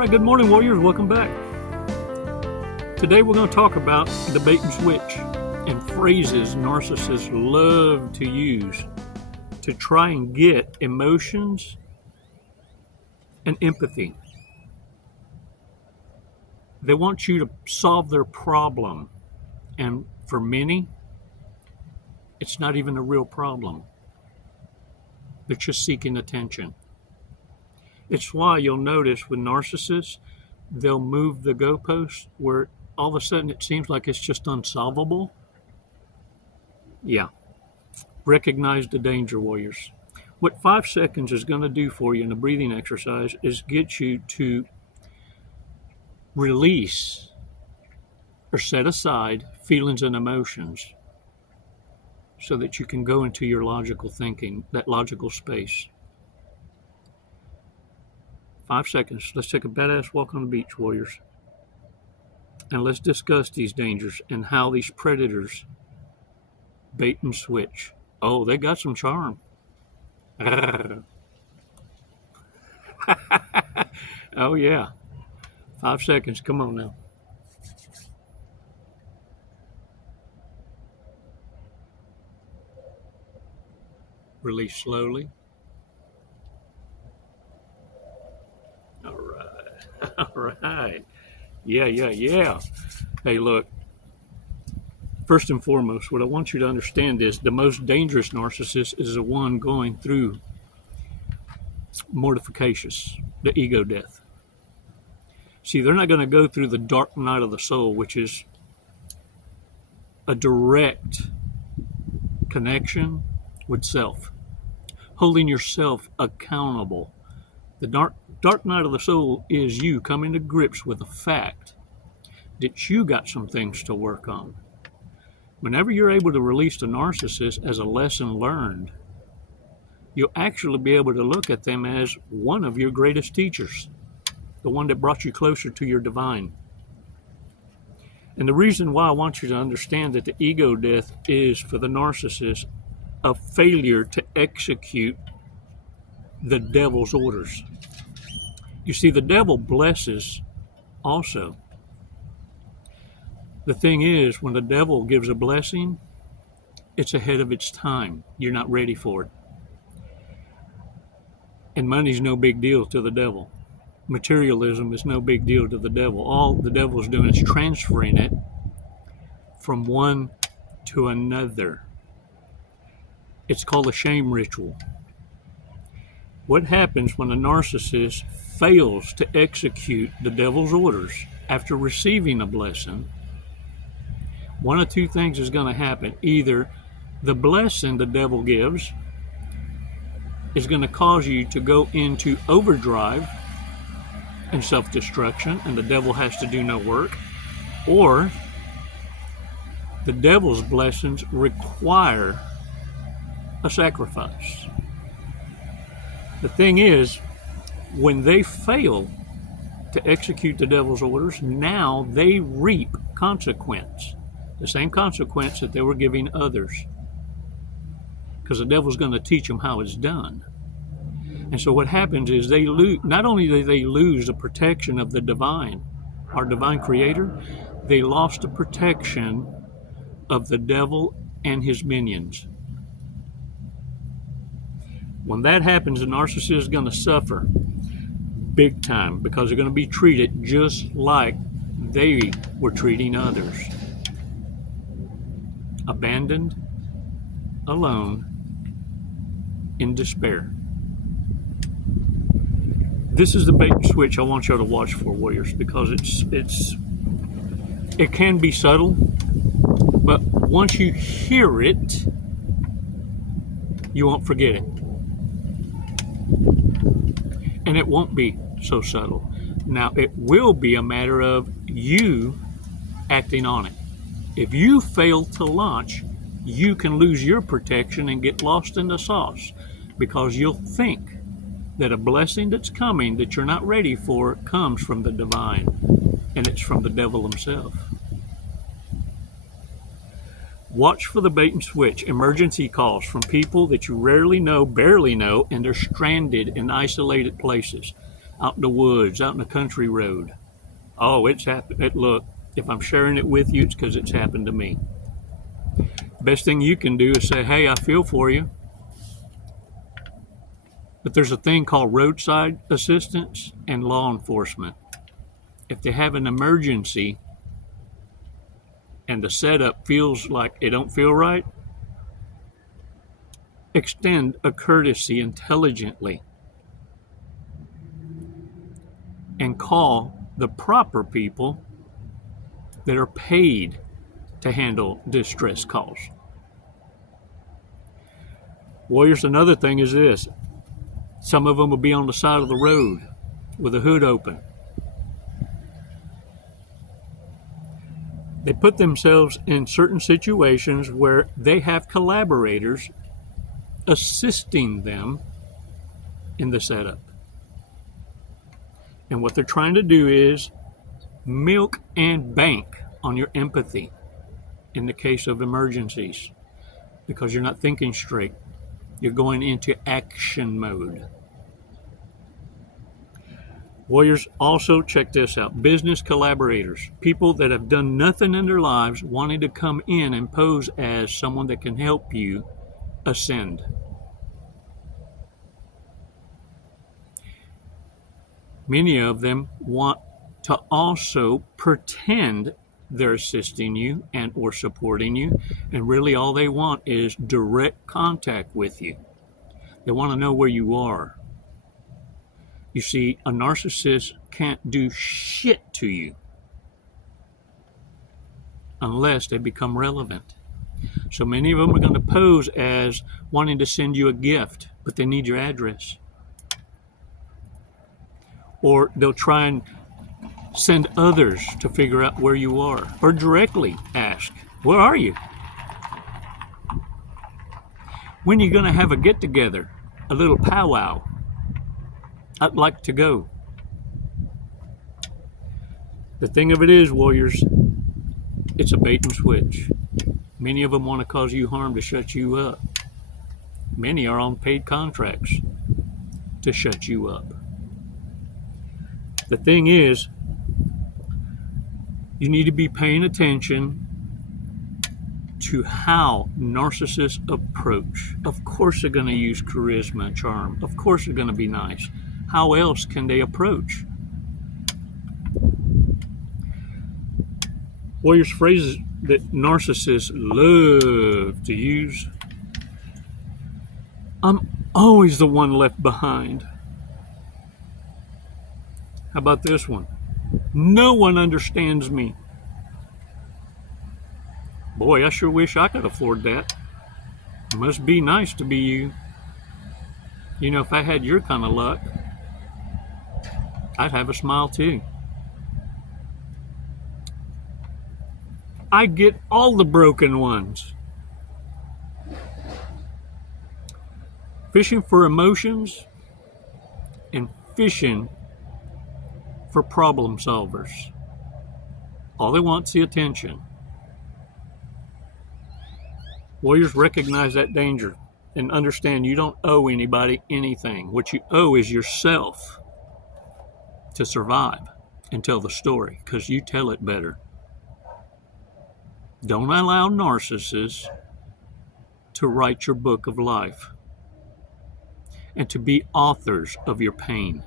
right, good morning, warriors. Welcome back. Today we're going to talk about the bait and switch and phrases narcissists love to use to try and get emotions and empathy. They want you to solve their problem, and for many, it's not even a real problem. They're just seeking attention. It's why you'll notice with narcissists, they'll move the goalposts where all of a sudden it seems like it's just unsolvable. Yeah. Recognize the danger, warriors. What 5 seconds is going to do for you in a breathing exercise is get you to release or set aside feelings and emotions so that you can go into your logical thinking, that logical space. 5 seconds. Let's take a badass walk on the beach, warriors. And let's discuss these dangers and how these predators bait and switch. Oh, they got some charm. Oh, yeah. 5 seconds. Come on now. Release slowly. All right. All right. Yeah. Hey, look. First and foremost, what I want you to understand is the most dangerous narcissist is the one going through mortifications, the ego death. See, they're not going to go through the dark night of the soul, which is a direct connection with self, holding yourself accountable. The dark night of the soul is you coming to grips with the fact that you got some things to work on. Whenever you're able to release the narcissist as a lesson learned, you'll actually be able to look at them as one of your greatest teachers, the one that brought you closer to your divine. And the reason why I want you to understand that the ego death is for the narcissist a failure to execute the devil's orders. You see, the devil blesses also. The thing is, when the devil gives a blessing, it's ahead of its time. You're not ready for it. And money's no big deal to the devil. Materialism is no big deal to the devil. All the devil is doing is transferring it from one to another. It's called a shame ritual. What happens when a narcissist fails to execute the devil's orders after receiving a blessing? One of two things is going to happen. Either the blessing the devil gives is going to cause you to go into overdrive and self-destruction, and the devil has to do no work, or the devil's blessings require a sacrifice. The thing is, when they fail to execute the devil's orders, now they reap consequence. The same consequence that they were giving others. Because the devil's going to teach them how it's done. And so what happens is they lose, not only do they lose the protection of the divine, our divine creator, they lost the protection of the devil and his minions. When that happens, the narcissist is going to suffer big time because they're going to be treated just like they were treating others. Abandoned, alone, in despair. This is the bait and switch I want y'all to watch for, warriors, because it can be subtle, but once you hear it, you won't forget it. And it won't be so subtle. Now, it will be a matter of you acting on it. If you fail to launch, you can lose your protection and get lost in the sauce because you'll think that a blessing that's coming that you're not ready for comes from the divine, and it's from the devil himself. Watch for the bait and switch emergency calls from people that you rarely know, barely know, and they're stranded in isolated places. out in the woods, out in the country road. Oh, it's happened. Look, if I'm sharing it with you, it's because it's happened to me. Best thing you can do is say, hey, I feel for you. But there's a thing called roadside assistance and law enforcement. If they have an emergency and the setup feels like it don't feel right, extend a courtesy intelligently and call the proper people that are paid to handle distress calls. Warriors, another thing is this. Some of them will be on the side of the road with the hood open. They put themselves in certain situations where they have collaborators assisting them in the setup. And what they're trying to do is milk and bank on your empathy in the case of emergencies, because you're not thinking straight. You're going into action mode. Warriors, also check this out. Business collaborators, people that have done nothing in their lives, wanting to come in and pose as someone that can help you ascend. Many of them want to also pretend they're assisting you and or supporting you, and really all they want is direct contact with you. They want to know where you are. You see, a narcissist can't do shit to you unless they become relevant. So many of them are going to pose as wanting to send you a gift, but they need your address. Or they'll try and send others to figure out where you are, or directly ask, where are you? When are you going to have a get-together, a little powwow? I'd like to go. The thing of it is, warriors, it's a bait and switch. Many of them want to cause you harm to shut you up. Many are on paid contracts to shut you up. The thing is, you need to be paying attention to how narcissists approach. Of course they're going to use charisma and charm. Of course they're going to be nice. How else can they approach? Warriors, phrases that narcissists love to use. I'm always the one left behind. How about this one? No one understands me. Boy, I sure wish I could afford that. It must be nice to be you. You know, if I had your kind of luck, I'd have a smile too. I get all the broken ones. Fishing for emotions and fishing for problem solvers. All they want is the attention. Warriors, recognize that danger and understand you don't owe anybody anything. What you owe is yourself to survive and tell the story, because you tell it better. Don't allow narcissists to write your book of life and to be authors of your pain.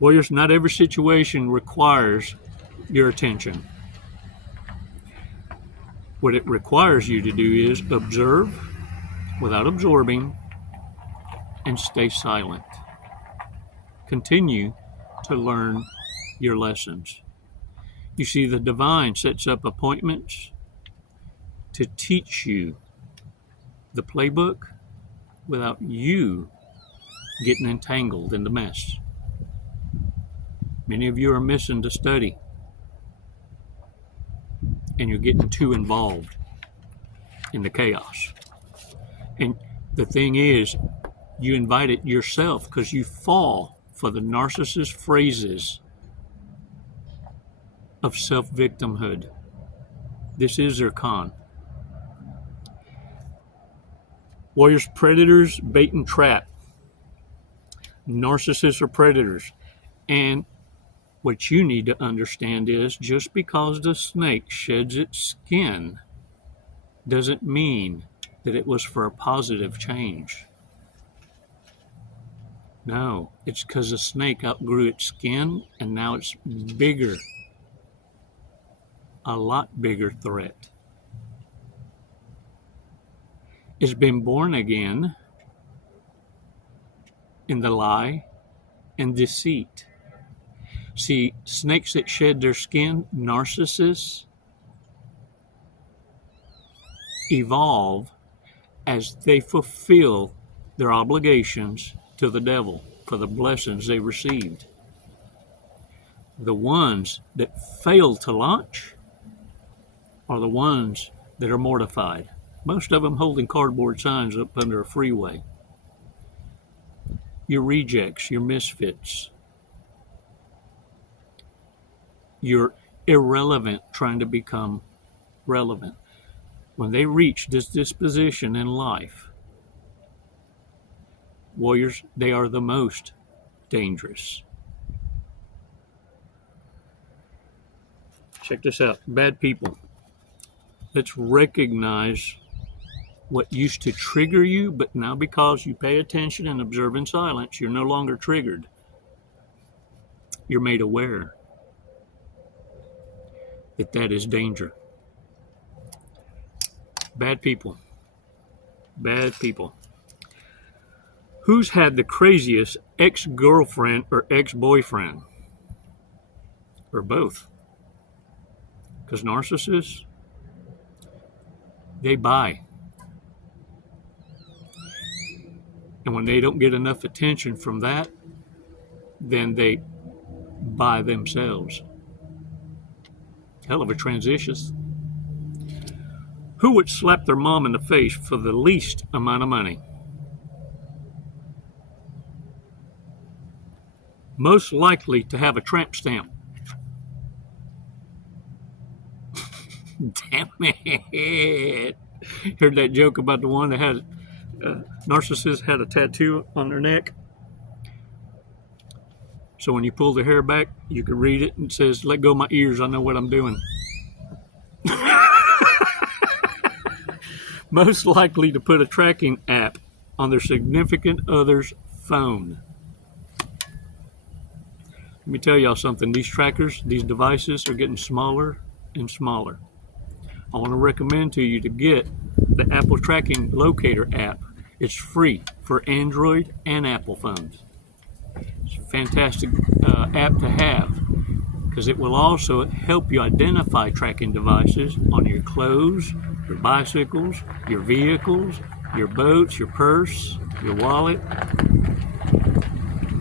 Warriors, not every situation requires your attention. What it requires you to do is observe without absorbing and stay silent. Continue to learn your lessons. You see, the divine sets up appointments to teach you the playbook without you getting entangled in the mess. Many of you are missing the study, and you're getting too involved in the chaos. And the thing is, you invite it yourself because you fall for the narcissist phrases of self-victimhood. This is their con. Warriors, predators bait and trap. Narcissists are predators. And what you need to understand is just because the snake sheds its skin doesn't mean that it was for a positive change. No, it's because the snake outgrew its skin and now it's bigger, a lot bigger threat. It's been born again in the lie and deceit. See, snakes that shed their skin, narcissists, evolve as they fulfill their obligations to the devil for the blessings they received. The ones that fail to launch are the ones that are mortified. Most of them holding cardboard signs up under a freeway. Your rejects, your misfits. You're irrelevant trying to become relevant. When they reach this disposition in life, warriors, they are the most dangerous. Check this out. Bad people. Let's recognize what used to trigger you, but now because you pay attention and observe in silence, you're no longer triggered. You're made aware that that is danger. Bad people. Bad people. Who's had the craziest ex-girlfriend or ex-boyfriend? Or both? Because narcissists, they buy. And when they don't get enough attention from that, then they buy themselves. Hell of a transition. Who would slap their mom in the face for the least amount of money? Most likely to have a tramp stamp. Damn it. Heard that joke about the one that had narcissist had a tattoo on their neck. So when you pull the hair back, you can read it and it says, "Let go of my ears, I know what I'm doing." Most likely to put a tracking app on their significant other's phone. Let me tell y'all something. These trackers, these devices are getting smaller and smaller. I want to recommend to you to get the Apple Tracking Locator app. It's free for Android and Apple phones. It's a fantastic app to have because it will also help you identify tracking devices on your clothes, your bicycles, your vehicles, your boats, your purse, your wallet.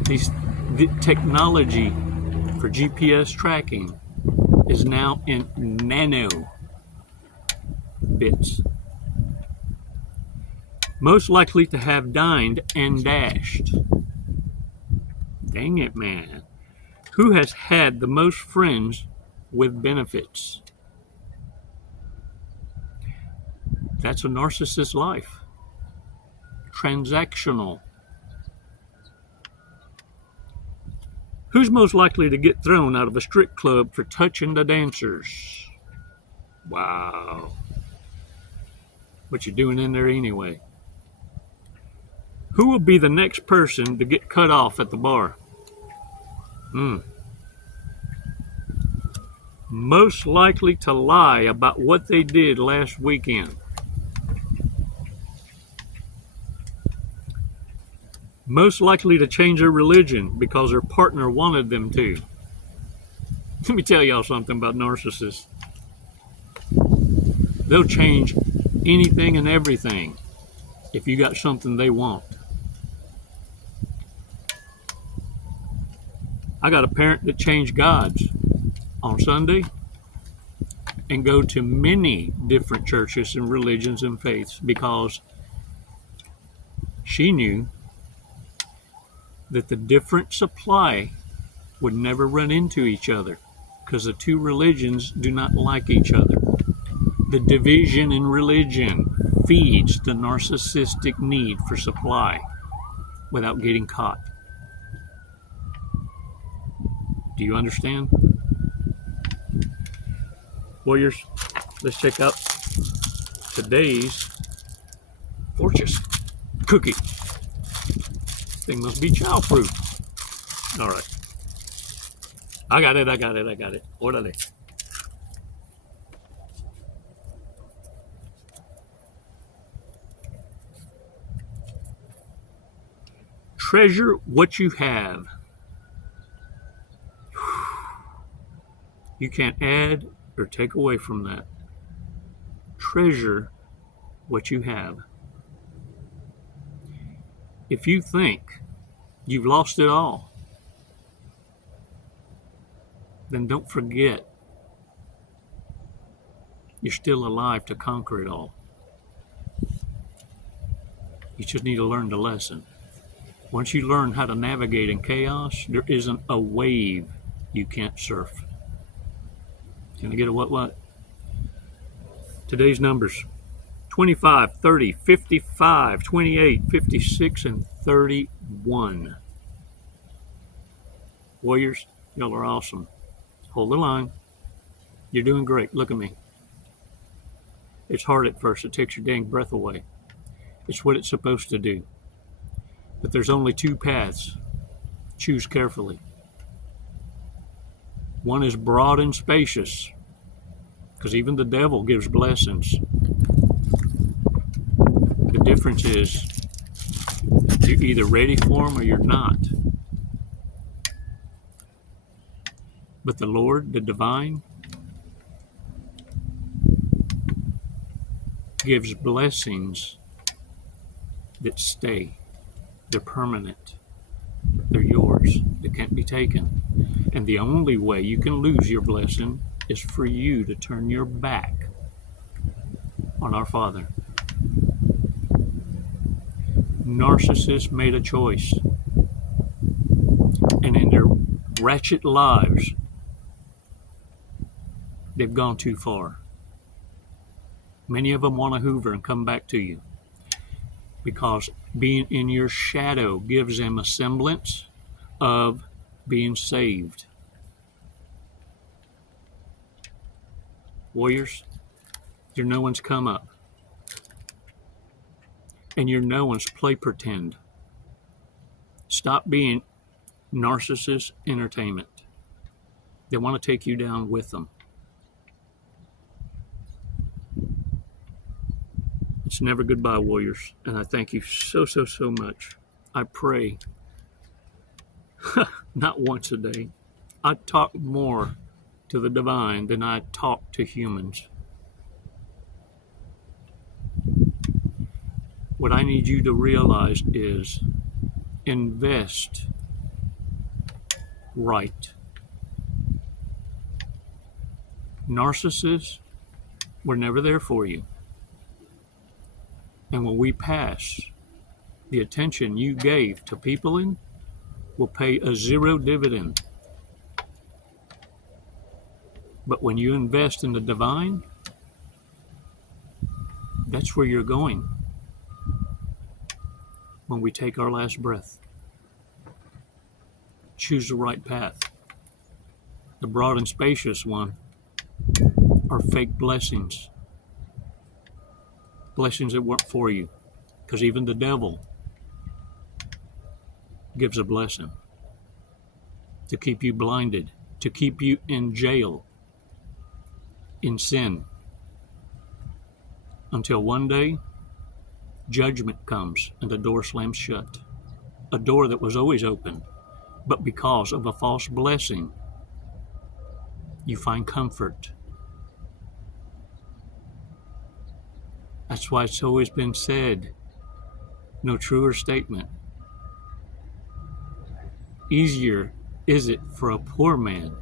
The technology for GPS tracking is now in nano bits. Most likely to have dined and dashed. Dang it, man. Who has had the most friends with benefits? That's a narcissist's life. Transactional. Who's most likely to get thrown out of a strip club for touching the dancers? Wow. What you doing in there anyway? Who will be the next person to get cut off at the bar? Most likely to lie about what they did last weekend. Most likely to change their religion because their partner wanted them to. Let me tell y'all something about narcissists. They'll change anything and everything if you got something they want. I got a parent that changed gods on Sunday and go to many different churches and religions and faiths because she knew that the different supply would never run into each other because the two religions do not like each other. The division in religion feeds the narcissistic need for supply without getting caught. Do you understand? Warriors, let's check out today's fortune cookie. Thing must be childproof. All right. I got it. Órale. Treasure what you have. You can't add or take away from that. Treasure what you have. If you think you've lost it all, then don't forget you're still alive to conquer it all. You just need to learn the lesson. Once you learn how to navigate in chaos, there isn't a wave you can't surf. Can I get a what? Today's numbers: 25, 30, 55, 28, 56, and 31. Warriors, y'all are awesome. Hold the line. You're doing great. Look at me. It's hard at first. It takes your dang breath away. It's what it's supposed to do. But there's only two paths. Choose carefully. One is broad and spacious, because even the devil gives blessings. The difference is you're either ready for them or you're not. But the Lord, the divine, gives blessings that stay. They're permanent. They're yours. They can't be taken. And the only way you can lose your blessing is for you to turn your back on our Father. Narcissists made a choice. And in their wretched lives, they've gone too far. Many of them want to hoover and come back to you, because being in your shadow gives them a semblance of being saved. Warriors, you're no one's come up. And you're no one's play pretend. Stop being narcissist entertainment. They want to take you down with them. It's never goodbye, warriors. And I thank you so much. I pray, not once a day. I talk more to the divine than I talk to humans. What I need you to realize is invest right. Narcissists were never there for you. And when we pass, the attention you gave to peopling will pay a zero dividend. But when you invest in the divine, that's where you're going when we take our last breath. Choose the right path. The broad and spacious one are fake blessings. Blessings that weren't for you. Because even the devil gives a blessing to keep you blinded, to keep you in jail, in sin, until one day judgment comes and the door slams shut. A door that was always open, but because of a false blessing, you find comfort. That's why it's always been said, no truer statement. Easier is it for a poor man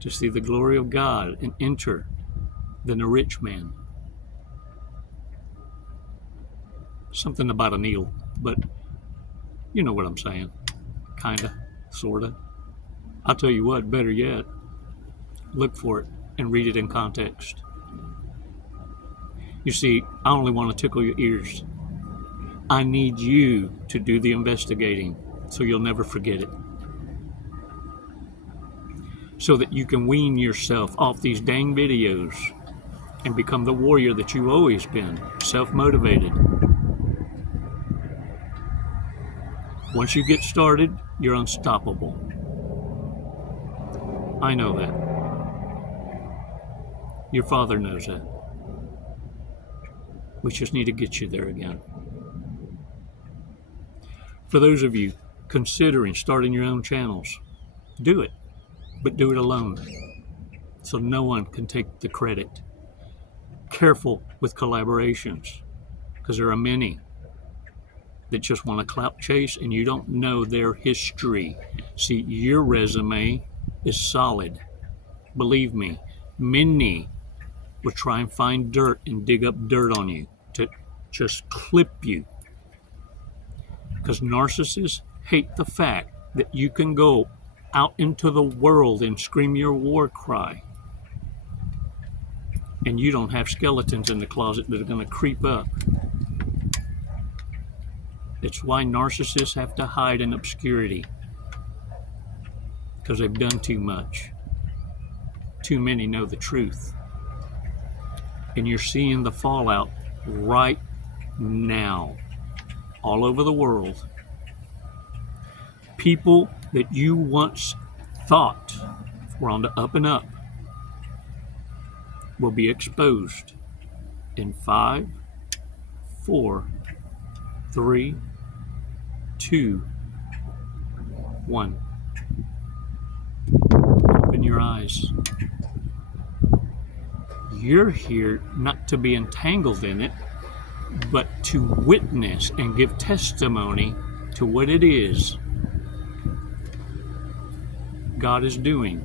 to see the glory of God and enter than a rich man. Something about an eel, but you know what I'm saying. Kinda, sorta. I'll tell you what, better yet, look for it and read it in context. You see, I only want to tickle your ears. I need you to do the investigating so you'll never forget it. so that you can wean yourself off these dang videos and become the warrior that you've always been, self-motivated. Once you get started, you're unstoppable. I know that. Your father knows that. We just need to get you there again. For those of you considering starting your own channels, do it, but do it alone, so no one can take the credit. Careful with collaborations, because there are many that just want to clout chase and you don't know their history. See, your resume is solid. Believe me, many will try and find dirt and dig up dirt on you to just clip you. Because narcissists hate the fact that you can go out into the world and scream your war cry, and you don't have skeletons in the closet that are going to creep up. It's why narcissists have to hide in obscurity, because they've done too much. Too many know the truth. And you're seeing the fallout right now, all over the world. People that you once thought were on the up and up will be exposed in 5, 4, 3, 2, 1. Open your eyes. You're here not to be entangled in it, but to witness and give testimony to what it is God is doing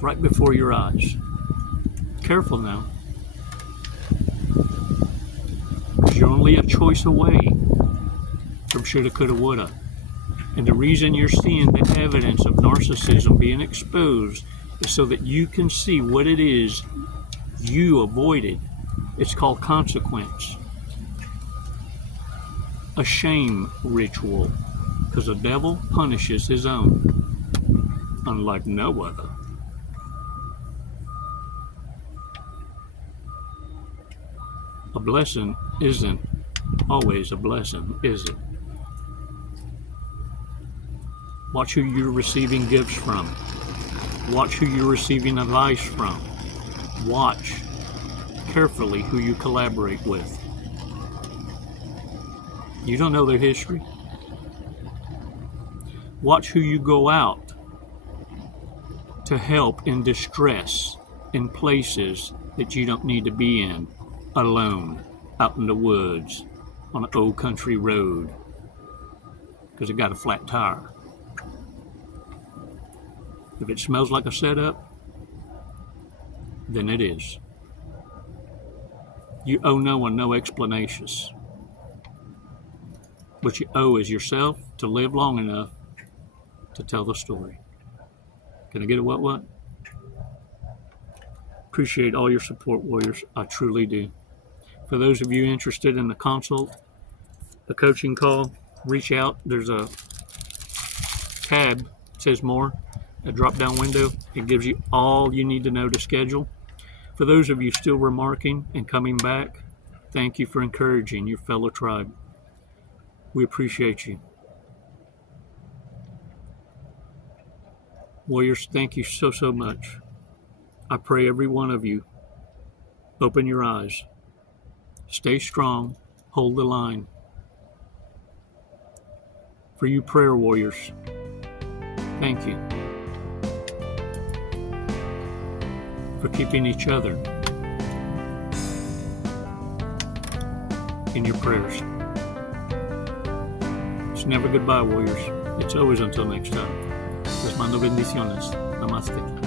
right before your eyes. Careful now, because you're only a choice away from shoulda, coulda, woulda. And the reason you're seeing the evidence of narcissism being exposed is so that you can see what it is you avoided. It's called consequence. A shame ritual, because the devil punishes his own, unlike no other. A blessing isn't always a blessing, is it? Watch who you're receiving gifts from. Watch who you're receiving advice from. Watch carefully who you collaborate with. You don't know their history. Watch who you go out to help in distress in places that you don't need to be in, alone, out in the woods, on an old country road, because it got a flat tire. If it smells like a setup, then it is. You owe no one no explanations. What you owe is yourself to live long enough to tell the story. Can I get a what? Appreciate all your support, warriors. I truly do. For those of you interested in the consult, the coaching call, reach out. There's a tab, it says more, a drop-down window. It gives you all you need to know to schedule. For those of you still remarking and coming back, thank you for encouraging your fellow tribe. We appreciate you. Warriors, thank you so, so much. I pray every one of you open your eyes, stay strong, hold the line. For you prayer warriors, thank you for keeping each other in your prayers. It's never goodbye, warriors. It's always until next time. Les mando bendiciones. Namaste.